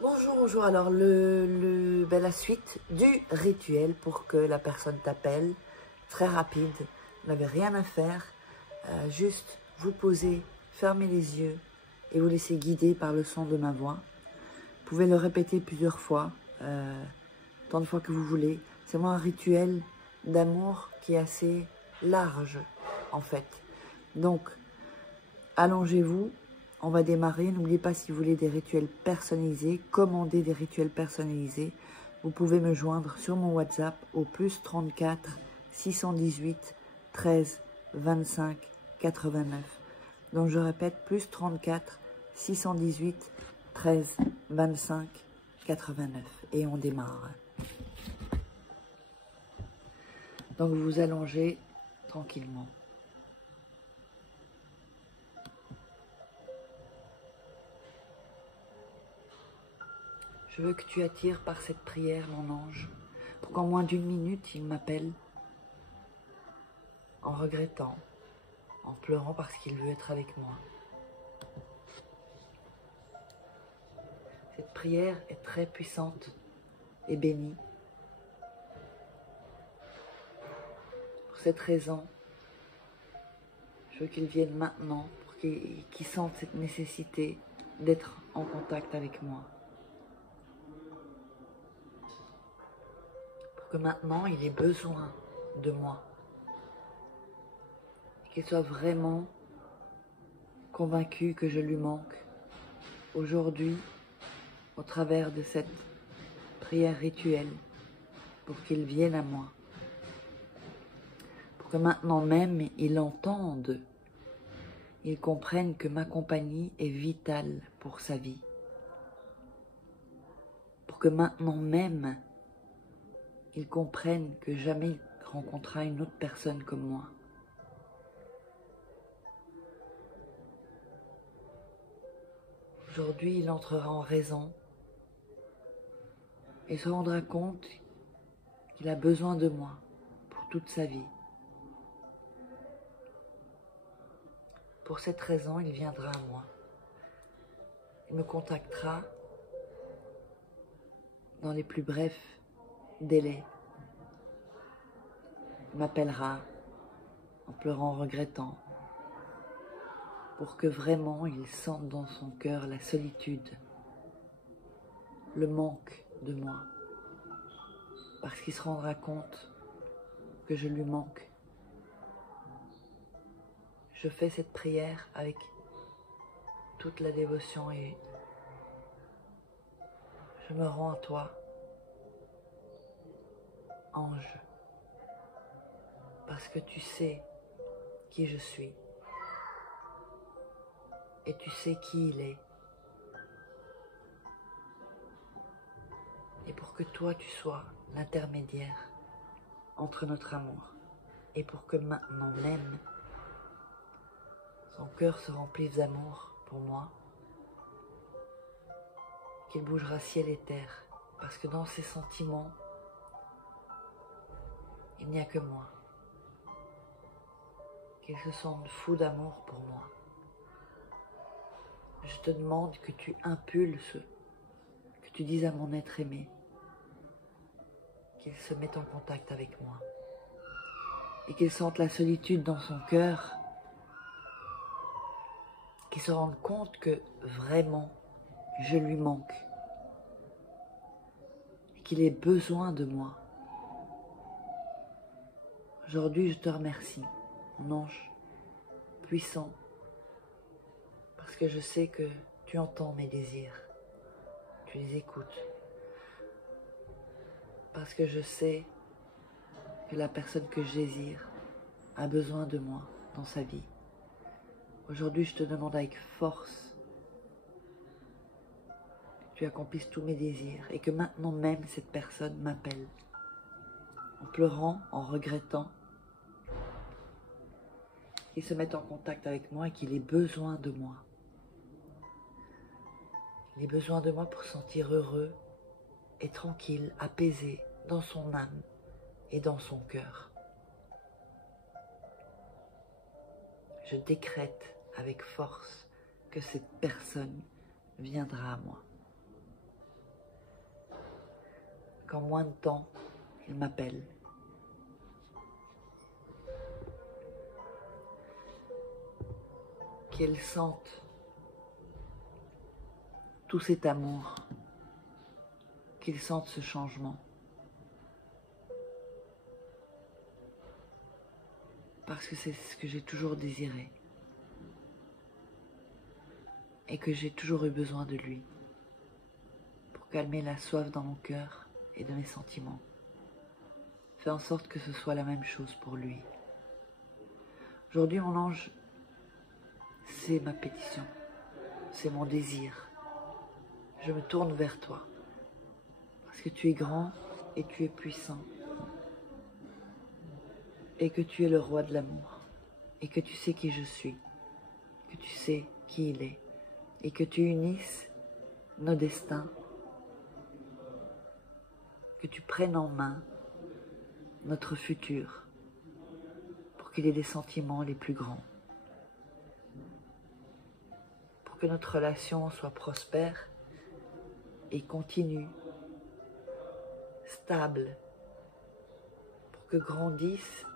Bonjour, bonjour. Alors, la suite du rituel pour que la personne t'appelle, très rapide, vous n'avez rien à faire, juste vous posez, fermez les yeux et vous laissez guider par le son de ma voix. Vous pouvez le répéter plusieurs fois, tant de fois que vous voulez. C'est vraiment un rituel d'amour qui est assez large, en fait. Donc, allongez-vous. On va démarrer. N'oubliez pas, si vous voulez des rituels personnalisés, commandez des rituels personnalisés. Vous pouvez me joindre sur mon WhatsApp au plus 34 618 13 25 89. Donc je répète, plus 34 618 13 25 89. Et on démarre. Donc vous vous allongez tranquillement. Je veux que tu attires par cette prière mon ange, pour qu'en moins d'une minute, il m'appelle en regrettant, en pleurant parce qu'il veut être avec moi. Cette prière est très puissante et bénie. Pour cette raison, je veux qu'il vienne maintenant, pour qu'il sente cette nécessité d'être en contact avec moi. Pour que maintenant, il ait besoin de moi. Qu'il soit vraiment convaincu que je lui manque. Aujourd'hui, au travers de cette prière rituelle, pour qu'il vienne à moi. Pour que maintenant même, il entende, il comprenne que ma compagnie est vitale pour sa vie. Pour que maintenant même, il comprenne que jamais il rencontrera une autre personne comme moi. Aujourd'hui, il entrera en raison et se rendra compte qu'il a besoin de moi pour toute sa vie. Pour cette raison, il viendra à moi. Il me contactera dans les plus brefs délais. Il m'appellera en pleurant, en regrettant, pour que vraiment il sente dans son cœur la solitude, le manque de moi, parce qu'il se rendra compte que je lui manque. Je fais cette prière avec toute la dévotion et je me rends à toi, ange, parce que tu sais qui je suis et tu sais qui il est. Et pour que toi tu sois l'intermédiaire entre notre amour et pour que maintenant même son cœur se remplisse d'amour pour moi, qu'il bougera ciel et terre, parce que dans ses sentiments, il n'y a que moi. Qu'il se sente fou d'amour pour moi. Je te demande que tu impulses, que tu dises à mon être aimé qu'il se mette en contact avec moi et qu'il sente la solitude dans son cœur, qu'il se rende compte que vraiment je lui manque et qu'il ait besoin de moi. Aujourd'hui, je te remercie, mon ange puissant, parce que je sais que tu entends mes désirs, tu les écoutes, parce que je sais que la personne que je désire a besoin de moi dans sa vie. Aujourd'hui, je te demande avec force que tu accomplisses tous mes désirs et que maintenant même cette personne m'appelle en pleurant, en regrettant, qu'il se mette en contact avec moi et qu'il ait besoin de moi. Il ait besoin de moi pour se sentir heureux et tranquille, apaisé dans son âme et dans son cœur. Je décrète avec force que cette personne viendra à moi. qu'en moins de temps, il m'appelle. Qu'elle sente tout cet amour, qu'il sente ce changement. Parce que c'est ce que j'ai toujours désiré. Et que j'ai toujours eu besoin de lui. Pour calmer la soif dans mon cœur et de mes sentiments. Fais en sorte que ce soit la même chose pour lui. Aujourd'hui, mon ange, c'est ma pétition. C'est mon désir. Je me tourne vers toi. Parce que tu es grand et tu es puissant. Et que tu es le roi de l'amour. Et que tu sais qui je suis. Que tu sais qui il est. Et que tu unisses nos destins. Que tu prennes en main notre futur. Pour qu'il ait des sentiments les plus grands. Pour que notre relation soit prospère et continue. Stable. Pour que grandisse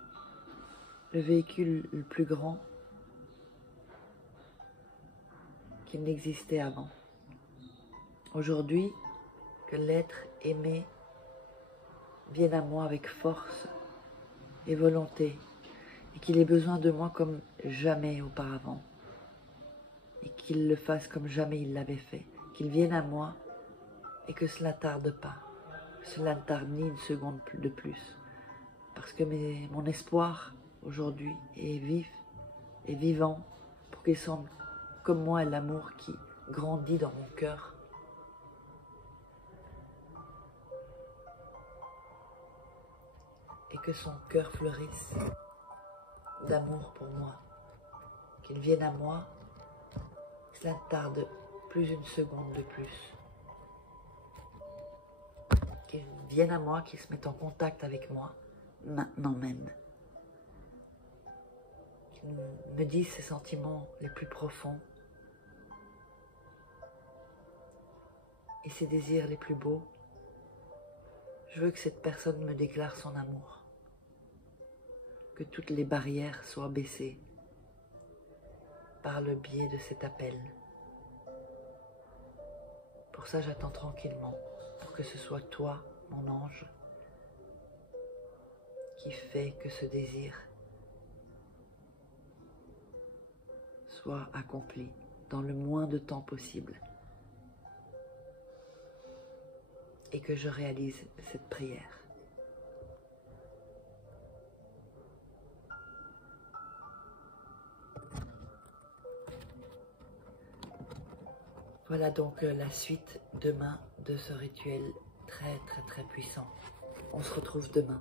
le véhicule le plus grand qu'il n'existait avant. Aujourd'hui, que l'être aimé vienne à moi avec force et volonté, et qu'il ait besoin de moi comme jamais auparavant, et qu'il le fasse comme jamais il l'avait fait, qu'il vienne à moi et que cela ne tarde pas, que cela ne tarde ni une seconde de plus, parce que mon espoir aujourd'hui est vif et vivant pour qu'il sente comme moi l'amour qui grandit dans mon cœur. Et que son cœur fleurisse d'amour pour moi. Qu'il vienne à moi, cela ne tarde plus une seconde de plus. Qu'il vienne à moi, qu'il se mette en contact avec moi, maintenant même. Qu'il me dise ses sentiments les plus profonds et ses désirs les plus beaux. Je veux que cette personne me déclare son amour. Que toutes les barrières soient baissées par le biais de cet appel. Pour ça, j'attends tranquillement, pour que ce soit toi, mon ange, qui fait que ce désir soit accompli dans le moins de temps possible et que je réalise cette prière. Voilà donc la suite demain de ce rituel très puissant. On se retrouve demain.